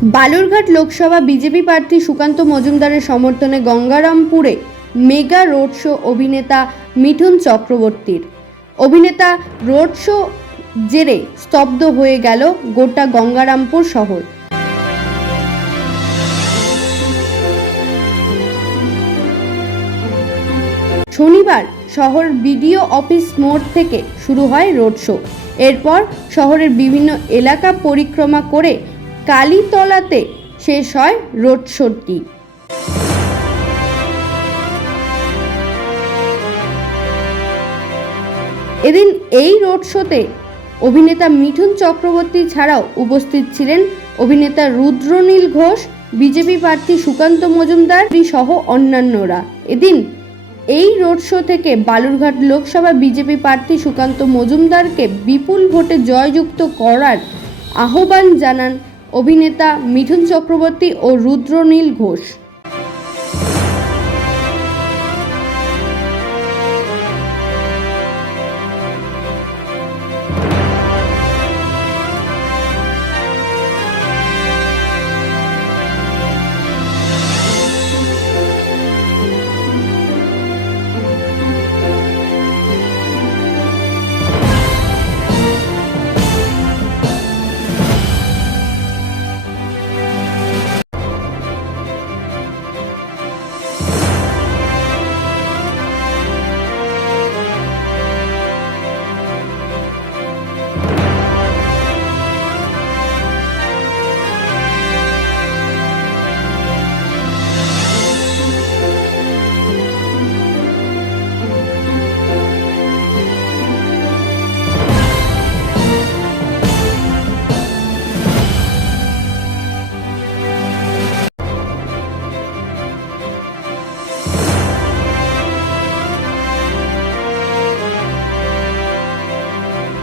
Balurghat Lok Sabha BJP প্রার্থী সুকান্ত মজুমদারের সমর্থনে গঙ্গারামপুরে মেগা রোড শো অভিনেতা মিঠুন চক্রবর্তীর। অভিনেতা রোড শো জেরে স্তব্ধ হয়ে গেল গোটা গঙ্গারামপুর শহর। শনিবার শহর বিডিও অফিস মোড় থেকে শুরু হয় রোড শো। এরপর শহরের বিভিন্ন এলাকা পরিক্রমা করে কালীতলাতে শেষ হয় রোড শোটি। এদিন এই রোড শোতে অভিনেতা মিঠুন চক্রবর্তী ছাড়াও উপস্থিত ছিলেন অভিনেতা রুদ্রনীল ঘোষ, বিজেপি প্রার্থী সুকান্ত মজুমদার সহ অন্যান্যরা। এদিন এই রোড শো থেকে বালুরঘাট লোকসভা বিজেপি প্রার্থী সুকান্ত মজুমদারকে বিপুল ভোটে জয়যুক্ত করার আহ্বান জানান অভিনেতা মিঠুন চক্রবর্তী ও Rudranil Ghosh.